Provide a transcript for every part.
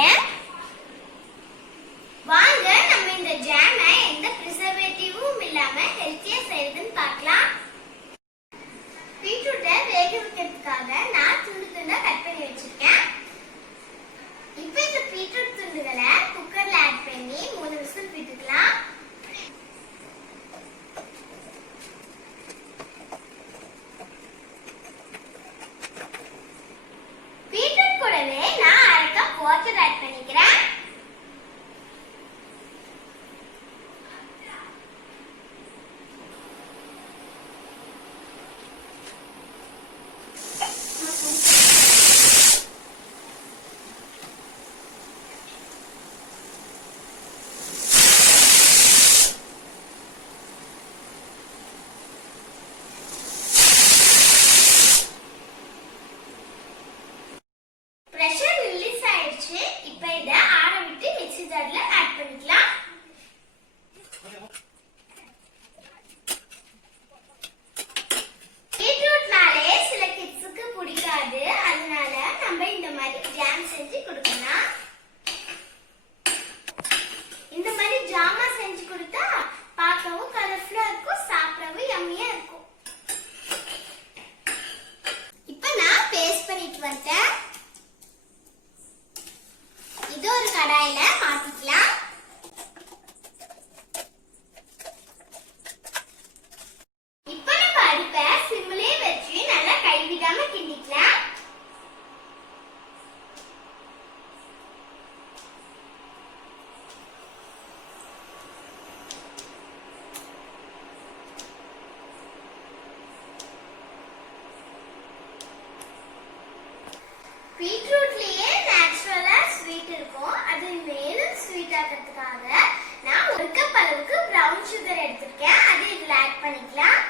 வச்சிருக்கேன். வாங்க நம்ம இந்த ஜாமை எந்த பிரிசர்வேட்டிவும் இல்லாம ஹெல்த்தியா செய்யறதுன்னு பார்க்கலாம். பீட்ரூட்டை வேக வைக்கிறதுக்காக நான் துண்டு துண்டா கட் பண்ணி வச்சிருக்கேன். இப்போ இந்த பீட்ரூட் துண்டுகளை குக்கர்ல ஆட் பண்ணி 3 விசில் விட்டுக்கலாம். பீட்ரூட் கூடவே நான் 1/2 கப் வாட்டர் ஆட் பண்ணிக்கிறேன். பிரஷர் ரிலீஸ் ஆயிடுச்சு. இப்போ இத ஆற விட்டு மிக்ஸி ஜார்ல ஆட் பண்ணிக்கலாம். பீட்ரூட்னாலே சில கிட்ஸுக்கு பிடிக்காது. அதனால நம்ம இந்த மாதிரி ஜாம் செஞ்சு கொடுக்கலாம். இந்த மாதிரி ஜாமா செஞ்சு கொடுத்தா பார்க்கவும் கலர்ஃபுல்லா இருக்கும், சாப்பிடவும் யம்மியா இருக்கும். இப்போ நான் பேஸ்ட் பண்ணிட்டு வந்துட்டேன். இது ஒரு கடாயில மாத்திக்கலாம். இப்போ நம்ம அடுப்பை சிம்லயே வச்சு நல்லா கைவிடாம கிண்டிக்கலாம். பீட்ரூட்லயே நேச்சுரலா ஸ்வீட் இருக்கும். அது மேலும் ஸ்வீட் ஆக்கிறதுக்காக நான் 1 கப் அளவுக்கு பிரவுன் சுகர் எடுத்துருக்கேன். அது இதுல ஆட் பண்ணிக்கலாம்.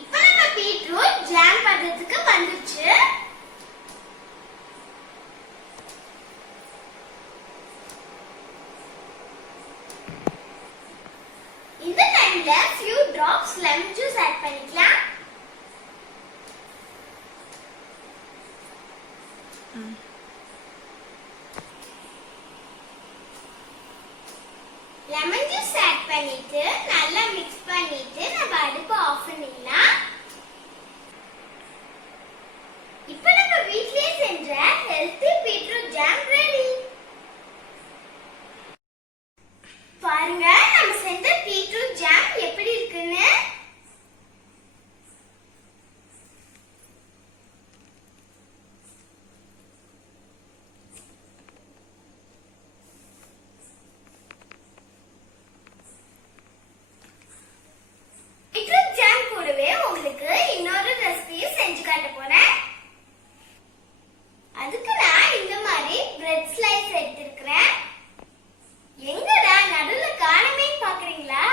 இப்போ நம்ம பீட்ரூட் ஜாம் பண்றதுக்கு வந்துச்சு. இந்த டைம்ல few drops lemon juice add பண்ணிக்கலாம். லெமன் ஜூஸ் ஆட் பண்ணிட்டு நல்லா mix பண்ணிட்டு நம்ம அடுப்பை ஆஃப் பண்ணிடலாம். இப்போ நம்ம வீட்லயே செஞ்ச ஹெல்தி பீட்ரூட் ஜாம் ரெடி. பாருங்க நம்ம செஞ்ச பீட்ரூட் ஜாம் எப்படி இருக்குன்னு. பீட்ரூட் ஜாம் கூடவே உங்களுக்கு இன்னொரு ரெசிபியும் செஞ்சு காட்ட போறேன். அதுக்கு நான் இந்த மாதிரி பிரெட் ஸ்லைஸ் எடுத்துக்கிறேன். எங்கடா நடுவுல காணமே பாக்குறீங்களா?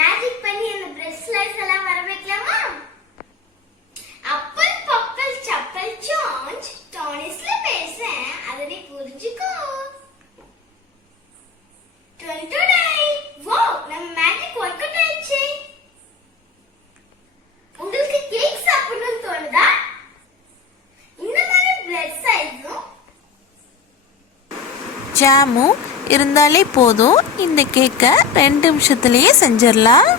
மேஜிக் பண்ணி அந்த பிரெட் ஸ்லைஸ் எல்லாம் வர வைக்கலாமா? அப்பல் பப்பல் சப்பல் சாஞ்ச் டானிஸ்ல பேசேன், அதை நீ புரிஞ்சுக்கோ. டொன்டோடாய் வாவ், நம்ம மேஜிக் ஒர்க் அவுட் ஆயிடுச்சு. உங்களுக்கு கேக் சாப்பிடணும்னு தோணுதா? இந்த மாதிரி பிரெட் சைஸும் ஜாமும் இருந்தாலே போதும். இந்த கேக்கை 2 நிமிஷத்துலயே செஞ்சிடலாம்.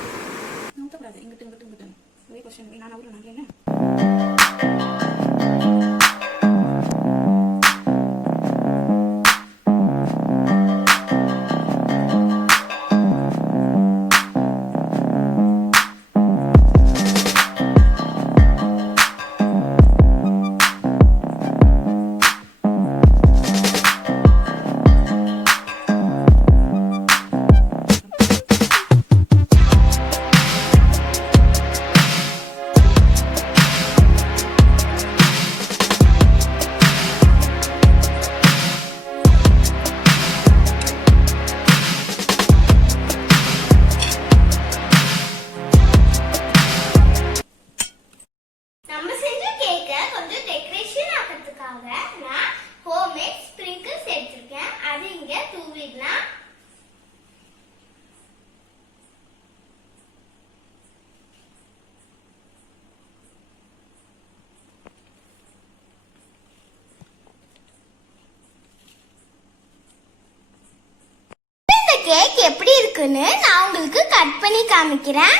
கேக் எப்படி இருக்குன்னு நான் உங்களுக்கு கட் பண்ணி காமிக்கிறேன்.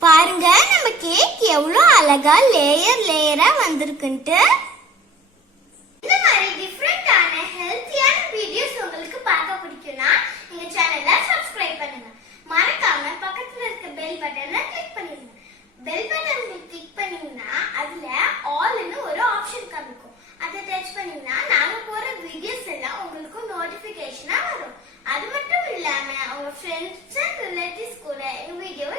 பாருங்க நம்ம கேக் எவ்வளவு அழகா லேயரா வந்திருக்குன்ட்டு. இந்த மாதிரி டிஃபரெண்டான ஹெல்த்தியான வீடியோஸ் உங்களுக்கு பார்க்க பிடிக்கும்னா எங்க சேனலை சப்ஸ்கிரைப் பண்ணுங்க. மறக்காம பக்கத்துல இருக்க பெல் பட்டனை கிளிக் பண்ணிடுங்க. பெல் பட்டன் கிளிக் பண்ணீங்கன்னா அதுல ஆல்னு ஒரு ஆப்ஷன் காமிக்கும். அதை டச் பண்ணீங்கன்னா நாங்க போற வீடியோஸ் எல்லாம் உங்களுக்கு நோட்டிபிகேஷனா வரும். அது மட்டும் இல்லாம உங்க ஃப்ரெண்ட்ஸ் அண்ட் ரிலேட்டிவ்ஸ் கூட எங்க வீடியோவை